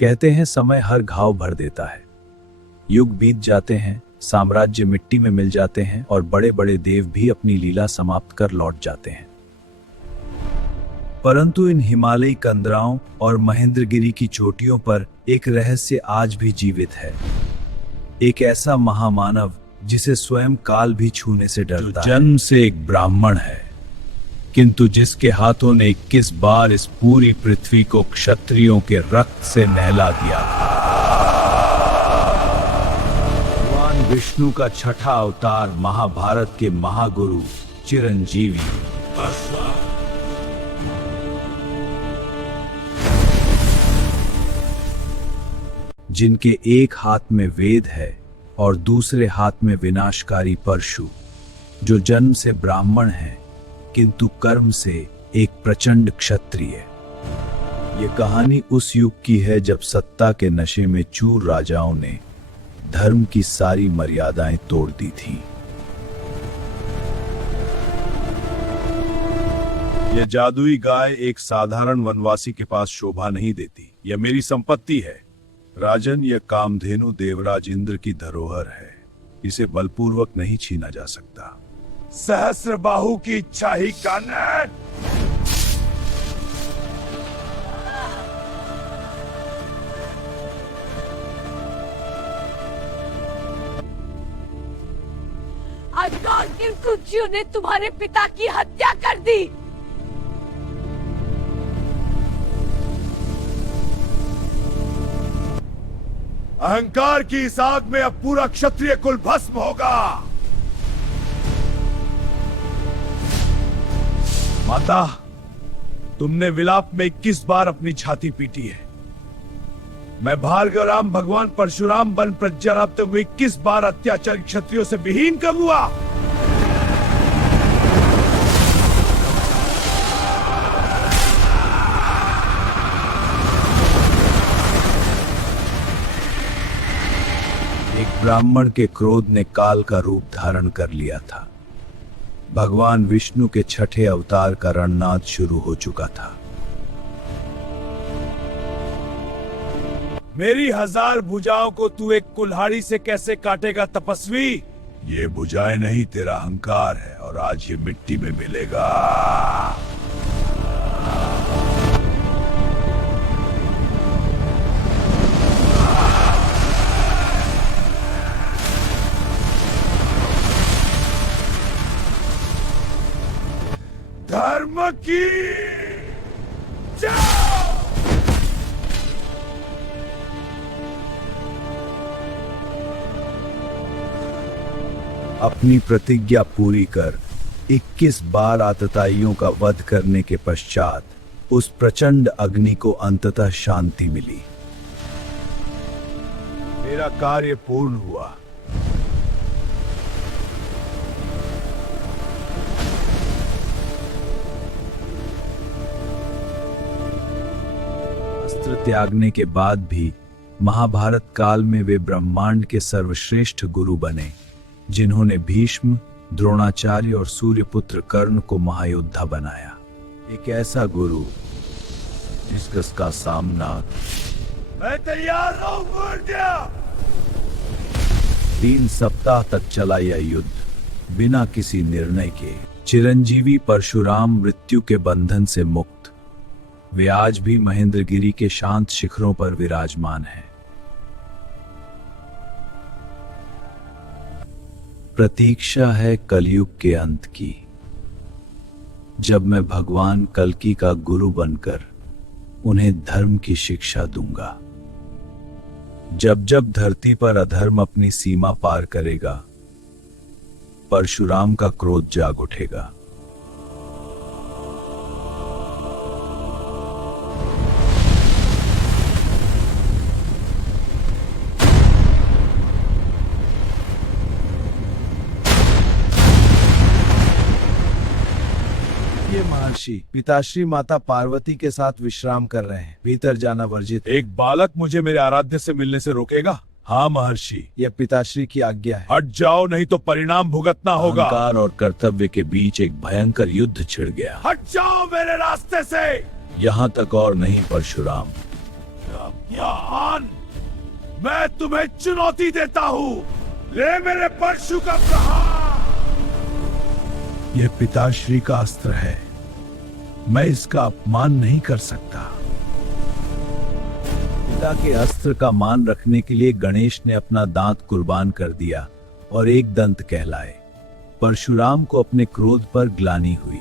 कहते हैं समय हर घाव भर देता है। युग बीत जाते हैं, साम्राज्य मिट्टी में मिल जाते हैं और बड़े बड़े देव भी अपनी लीला समाप्त कर लौट जाते हैं। परंतु इन हिमालयी कंदराओं और महेंद्रगिरी की चोटियों पर एक रहस्य आज भी जीवित है। एक ऐसा महामानव जिसे स्वयं काल भी छूने से डरता है। जन्म से एक ब्राह्मण है, किंतु जिसके हाथों ने 21 बार इस पूरी पृथ्वी को क्षत्रियों के रक्त से नहला दिया था। भगवान विष्णु का छठा अवतार, महाभारत के महागुरु चिरंजीवी। जिनके एक हाथ में वेद है और दूसरे हाथ में विनाशकारी परशु, जो जन्म से ब्राह्मण है किंतु कर्म से एक प्रचंड क्षत्रिय। ये कहानी उस युग की है जब सत्ता के नशे में चूर राजाओं ने धर्म की सारी मर्यादाएं तोड़ दी थी। यह जादुई गाय एक साधारण वनवासी के पास शोभा नहीं देती। यह मेरी संपत्ति है राजन। यह कामधेनु देवराज इंद्र की धरोहर है। इसे बलपूर्वक नहीं छीना जा सकता। सहस्त्रबाहु की इच्छा ही कानन। आज किन कुचियों ने तुम्हारे पिता की हत्या कर दी। अहंकार की इस आग में अब पूरा क्षत्रिय कुल भस्म होगा। माता, तुमने विलाप में 21 बार अपनी छाती पीटी है। मैं भार्गव राम भगवान परशुराम बन प्रज्वलित हुए 21 बार अत्याचारी क्षत्रियों से विहीन कब हुआ। एक ब्राह्मण के क्रोध ने काल का रूप धारण कर लिया था। भगवान विष्णु के छठे अवतार का रणनाद शुरू हो चुका था। मेरी 1000 भुजाओं को तू एक कुल्हाड़ी से कैसे काटेगा तपस्वी। ये भुजाएं नहीं, तेरा अहंकार है और आज ये मिट्टी में मिलेगा। धर्म की जय। अपनी प्रतिज्ञा पूरी कर 21 बार आतताइयों का वध करने के पश्चात उस प्रचंड अग्नि को अंततः शांति मिली। मेरा कार्य पूर्ण हुआ। अस्त्र त्यागने के बाद भी महाभारत काल में वे ब्रह्मांड के सर्वश्रेष्ठ गुरु बने, जिन्होंने भीष्म, द्रोणाचार्य और सूर्यपुत्र कर्ण को महायोद्धा बनाया। एक ऐसा गुरु जिसका सामना मैं तैयार हूं। 3 सप्ताह तक चला यह युद्ध बिना किसी निर्णय के। चिरंजीवी परशुराम मृत्यु के बंधन से मुक्त, वे आज भी महेंद्रगिरी के शांत शिखरों पर विराजमान हैं। प्रतीक्षा है कलयुग के अंत की, जब मैं भगवान कल्कि का गुरु बनकर उन्हें धर्म की शिक्षा दूंगा। जब जब धरती पर अधर्म अपनी सीमा पार करेगा, परशुराम का क्रोध जाग उठेगा। ये महर्षि पिताश्री माता पार्वती के साथ विश्राम कर रहे हैं। भीतर जाना वर्जित। एक बालक मुझे मेरे आराध्य से मिलने से रोकेगा? हाँ महर्षि। यह पिताश्री की आज्ञा है। हट जाओ, नहीं तो परिणाम भुगतना होगा। अहंकार और कर्तव्य के बीच एक भयंकर युद्ध छिड़ गया। हट जाओ मेरे रास्ते से। यहाँ तक और नहीं परशुराम। मैं तुम्हें चुनौती देता हूँ, ले मेरे परशु का प्रहार। यह पिताश्री का अस्त्र है, मैं इसका अपमान नहीं कर सकता। पिता के अस्त्र का मान रखने के लिए गणेश ने अपना दांत कुर्बान कर दिया और एक दंत कहलाए। परशुराम को अपने क्रोध पर ग्लानि हुई।